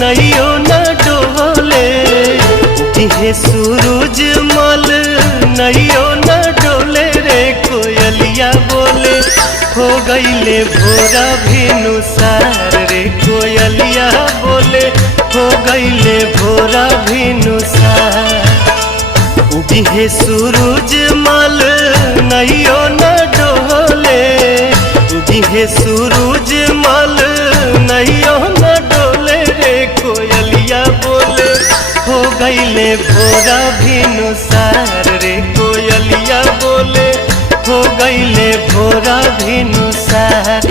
नैयो न डोले दिहे सूरज मल नैयो न डोले रे कोयलिया बोले हो गईले भोरा भिनुसार रे कोयलिया बोले हो गईले भोरा भिनुसार दिहे सूरज मल नैयो न डोले दिहे सूरज मल नैयो न डोले रे कोयलिया बोले हो गईले भोरा भिनुसार रे कोयलिया बोले हो गईले भोरा भिनुसार।